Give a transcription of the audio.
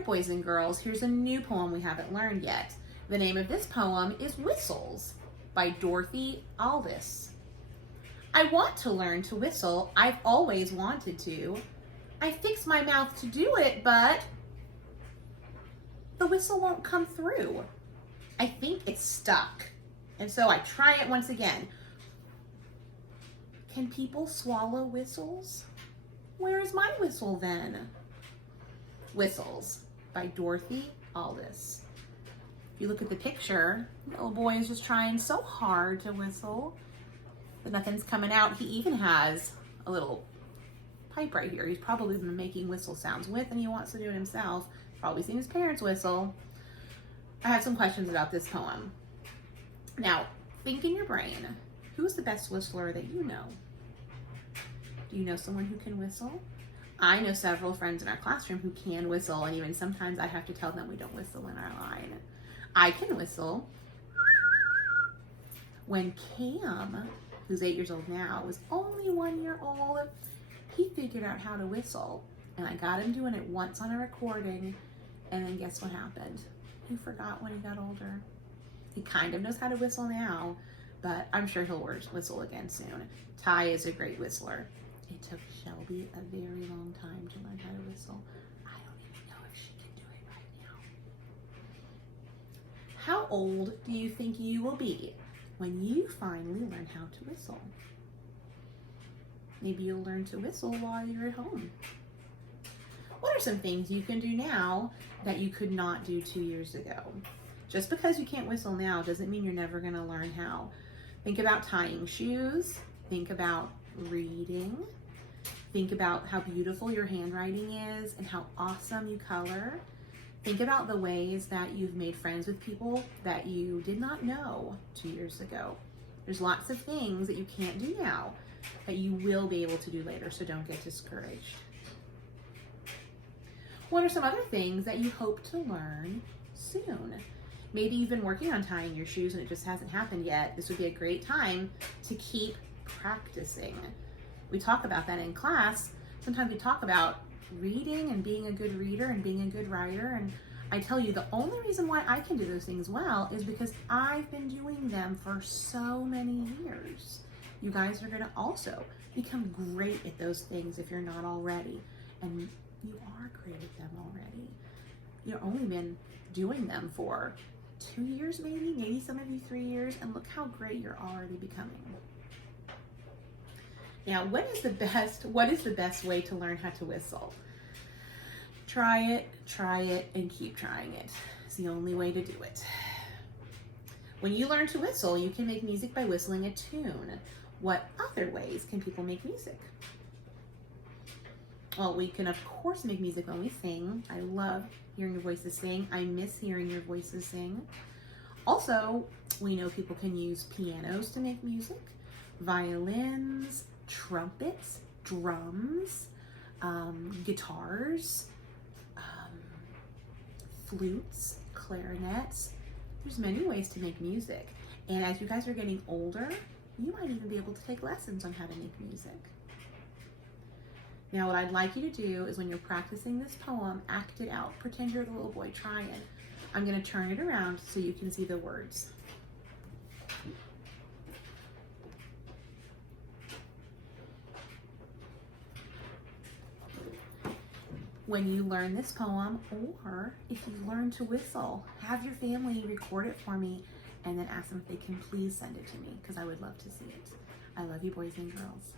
right, boys and girls, here's a new poem we haven't learned yet. The name of this poem is Whistles by Dorothy Aldous. I want to learn to whistle. I've always wanted to. I fix my mouth to do it, but the whistle won't come through. I think it's stuck. And so I try it once again. Can people swallow whistles? Where is my whistle then? Whistles by Dorothy Aldous. If you look at the picture, the little boy is just trying so hard to whistle, but nothing's coming out. He even has a little pipe right here. He's probably been making whistle sounds with, and he wants to do it himself. Probably seen his parents whistle. I have some questions about this poem. Now, think in your brain, who's the best whistler that you know? Do you know someone who can whistle? I know several friends in our classroom who can whistle, and even sometimes I have to tell them we don't whistle in our line. I can whistle. When Cam, who's 8 years old now, was only 1 year old, he figured out how to whistle, and I got him doing it once on a recording, and then guess what happened? He forgot when he got older. He kind of knows how to whistle now, but I'm sure he'll whistle again soon. Ty is a great whistler. It took Shelby a very long time to learn how to whistle. I don't even know if she can do it right now. How old do you think you will be when you finally learn how to whistle? Maybe you'll learn to whistle while you're at home. What are some things you can do now that you could not do 2 years ago? Just because you can't whistle now doesn't mean you're never going to learn how. Think about tying shoes. Think about reading. Think about how beautiful your handwriting is and how awesome you color. Think about the ways that you've made friends with people that you did not know 2 years ago. There's lots of things that you can't do now that you will be able to do later, so don't get discouraged. What are some other things that you hope to learn soon? Maybe you've been working on tying your shoes and it just hasn't happened yet. This would be a great time to keep practicing. We talk about that in class. Sometimes we talk about reading and being a good reader and being a good writer. And I tell you, the only reason why I can do those things well is because I've been doing them for so many years. You guys are going to also become great at those things if you're not already. And you are great at them already. You've only been doing them for 2 years, maybe some of you 3 years, and look how great you're already becoming. Now, what is the best way to learn how to whistle? Try it, and keep trying it. It's the only way to do it. When you learn to whistle, you can make music by whistling a tune. What other ways can people make music? Well, we can, of course, make music when we sing. I love hearing your voices sing. I miss hearing your voices sing. Also, we know people can use pianos to make music, violins, trumpets, drums, guitars, flutes, clarinets. There's many ways to make music. And as you guys are getting older, you might even be able to take lessons on how to make music. Now, what I'd like you to do is when you're practicing this poem, act it out. Pretend you're the little boy trying. I'm going to turn it around so you can see the words. When you learn this poem, or if you learn to whistle, have your family record it for me and then ask them if they can please send it to me because I would love to see it. I love you, boys and girls.